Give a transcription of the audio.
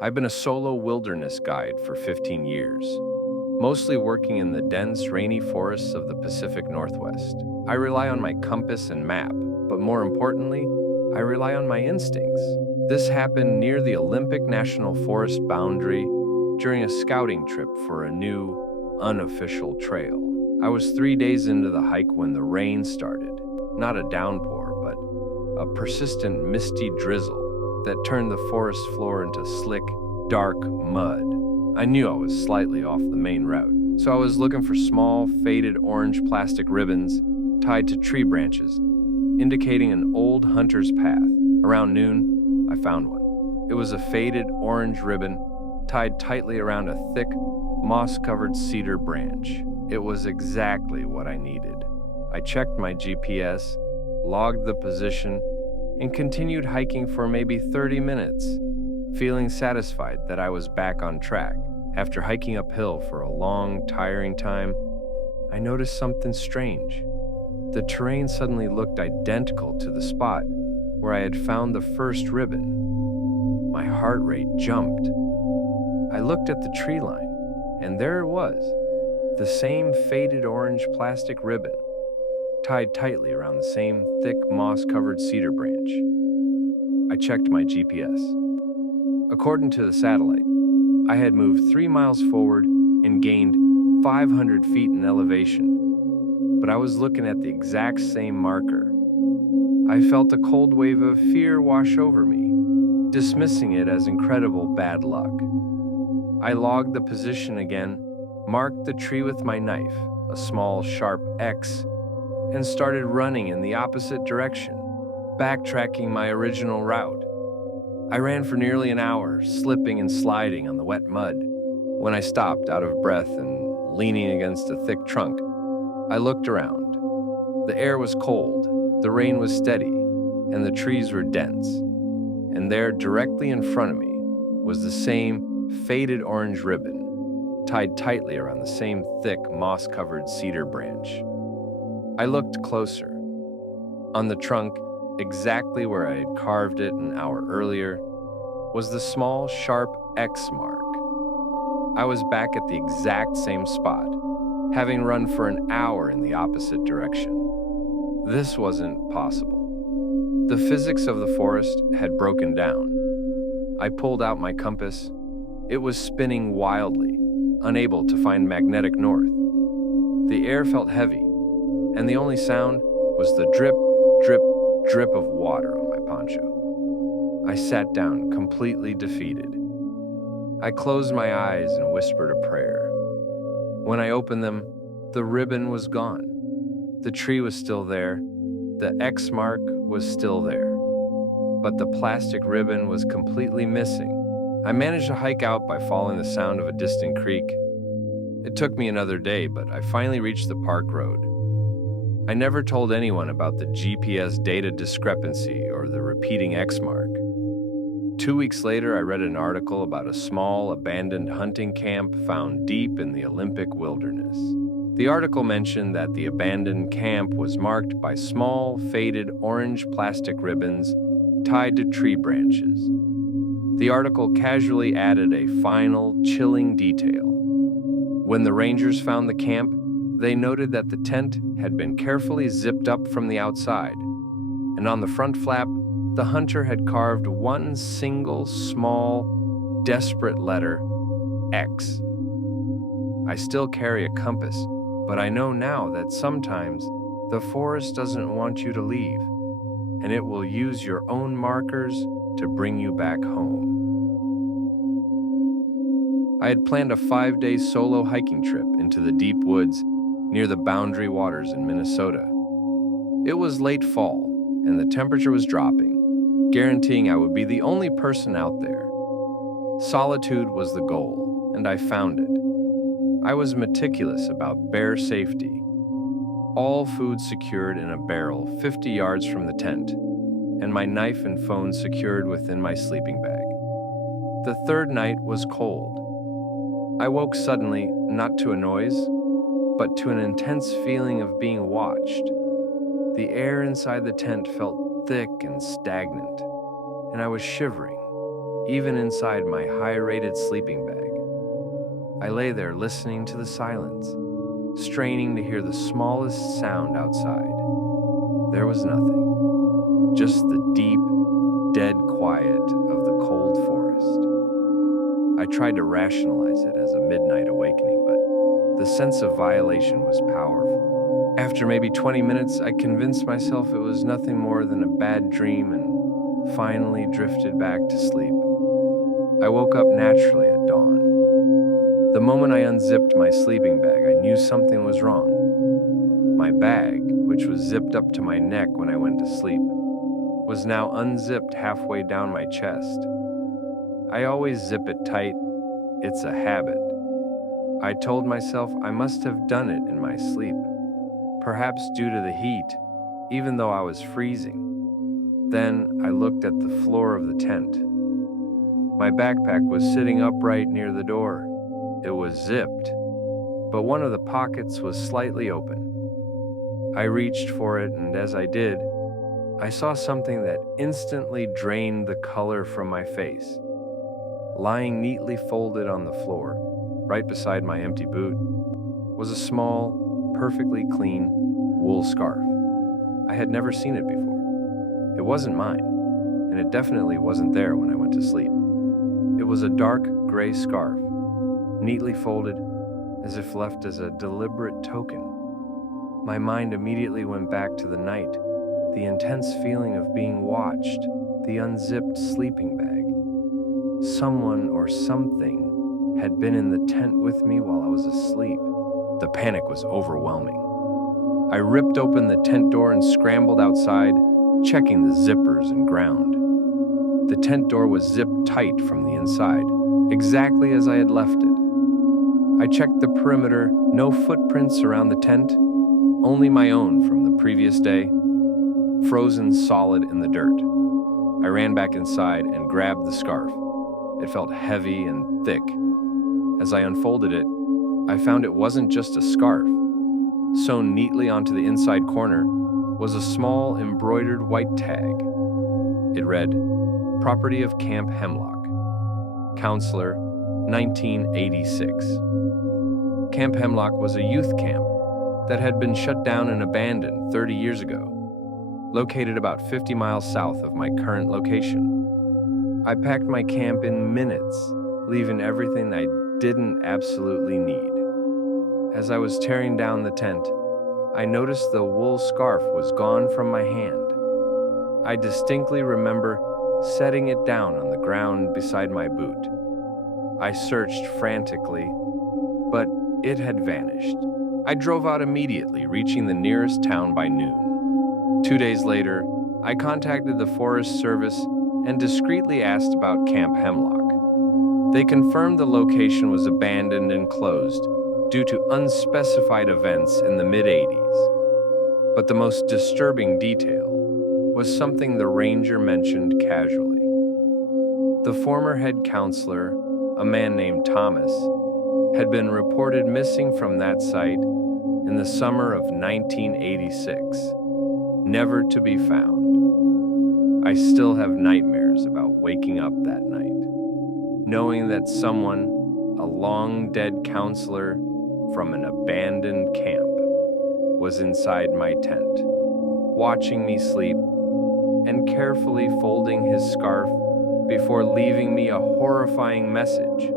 I've been a solo wilderness guide for 15 years, mostly working in the dense, rainy forests of the Pacific Northwest. I rely on my compass and map, but more importantly, I rely on my instincts. This happened near the Olympic National Forest boundary during a scouting trip for a new, unofficial trail. I was 3 days into the hike when the rain started. Not a downpour, but a persistent misty drizzle that turned the forest floor into slick, dark mud. I knew I was slightly off the main route, so I was looking for small, faded orange plastic ribbons tied to tree branches, indicating an old hunter's path. Around noon, I found one. It was a faded orange ribbon tied tightly around a thick, moss-covered cedar branch. It was exactly what I needed. I checked my GPS, logged the position, and continued hiking for maybe 30 minutes, feeling satisfied that I was back on track. After hiking uphill for a long, tiring time, I noticed something strange. The terrain suddenly looked identical to the spot where I had found the first ribbon. My heart rate jumped. I looked at the tree line, and there it was, the same faded orange plastic ribbon, tied tightly around the same thick moss-covered cedar branch. I checked my GPS. According to the satellite, I had moved 3 miles forward and gained 500 feet in elevation, but I was looking at the exact same marker. I felt a cold wave of fear wash over me, dismissing it as incredible bad luck. I logged the position again, marked the tree with my knife, a small, sharp X, and started running in the opposite direction, backtracking my original route. I ran for nearly an hour, slipping and sliding on the wet mud. When I stopped, out of breath and leaning against a thick trunk, I looked around. The air was cold, the rain was steady, and the trees were dense. And there, directly in front of me, was the same faded orange ribbon, tied tightly around the same thick, moss-covered cedar branch. I looked closer. On the trunk, exactly where I had carved it an hour earlier, was the small, sharp X mark. I was back at the exact same spot, having run for an hour in the opposite direction. This wasn't possible. The physics of the forest had broken down. I pulled out my compass. It was spinning wildly, unable to find magnetic north. The air felt heavy, and the only sound was the drip, drip, drip of water on my poncho. I sat down, completely defeated. I closed my eyes and whispered a prayer. When I opened them, the ribbon was gone. The tree was still there. The X mark was still there. But the plastic ribbon was completely missing. I managed to hike out by following the sound of a distant creek. It took me another day, but I finally reached the park road. I never told anyone about the GPS data discrepancy or the repeating X mark. 2 weeks later, I read an article about a small, abandoned hunting camp found deep in the Olympic wilderness. The article mentioned that the abandoned camp was marked by small, faded orange plastic ribbons tied to tree branches. The article casually added a final, chilling detail. When the rangers found the camp, they noted that the tent had been carefully zipped up from the outside, and on the front flap, the hunter had carved one single, small, desperate letter, X. I still carry a compass, but I know now that sometimes the forest doesn't want you to leave, and it will use your own markers to bring you back home. I had planned a 5-day solo hiking trip into the deep woods near the Boundary Waters in Minnesota. It was late fall, and the temperature was dropping, guaranteeing I would be the only person out there. Solitude was the goal, and I found it. I was meticulous about bear safety. All food secured in a barrel 50 yards from the tent, and my knife and phone secured within my sleeping bag. The third night was cold. I woke suddenly, not to a noise, but to an intense feeling of being watched. The air inside the tent felt thick and stagnant, and I was shivering, even inside my high-rated sleeping bag. I lay there listening to the silence, straining to hear the smallest sound outside. There was nothing, just the deep, dead quiet of the cold forest. I tried to rationalize it as a midnight awakening, but the sense of violation was powerful. After maybe 20 minutes, I convinced myself it was nothing more than a bad dream and finally drifted back to sleep. I woke up naturally at dawn. The moment I unzipped my sleeping bag, I knew something was wrong. My bag, which was zipped up to my neck when I went to sleep, was now unzipped halfway down my chest. I always zip it tight. It's a habit. I told myself I must have done it in my sleep, perhaps due to the heat, even though I was freezing. Then I looked at the floor of the tent. My backpack was sitting upright near the door. It was zipped, but one of the pockets was slightly open. I reached for it, and as I did, I saw something that instantly drained the color from my face. Lying neatly folded on the floor, right beside my empty boot, was a small, perfectly clean wool scarf. I had never seen it before. It wasn't mine, and it definitely wasn't there when I went to sleep. It was a dark gray scarf, neatly folded, as if left as a deliberate token. My mind immediately went back to the night, the intense feeling of being watched, the unzipped sleeping bag. Someone or something had been in the tent with me while I was asleep. The panic was overwhelming. I ripped open the tent door and scrambled outside, checking the zippers and ground. The tent door was zipped tight from the inside, exactly as I had left it. I checked the perimeter, no footprints around the tent, only my own from the previous day, frozen solid in the dirt. I ran back inside and grabbed the scarf. It felt heavy and thick. As I unfolded it, I found it wasn't just a scarf. Sewn neatly onto the inside corner was a small embroidered white tag. It read, "Property of Camp Hemlock. Counselor, 1986. Camp Hemlock was a youth camp that had been shut down and abandoned 30 years ago, located about 50 miles south of my current location. I packed my camp in minutes, leaving everything I didn't absolutely need. As I was tearing down the tent, I noticed the wool scarf was gone from my hand. I distinctly remember setting it down on the ground beside my boot. I searched frantically, but it had vanished. I drove out immediately, reaching the nearest town by noon. 2 days later, I contacted the Forest Service and discreetly asked about Camp Hemlock. They confirmed the location was abandoned and closed due to unspecified events in the mid-'80s. But the most disturbing detail was something the ranger mentioned casually. The former head counselor, a man named Thomas, had been reported missing from that site in the summer of 1986, never to be found. I still have nightmares about waking up that night, knowing that someone, a long-dead counselor from an abandoned camp, was inside my tent, watching me sleep and carefully folding his scarf before leaving me a horrifying message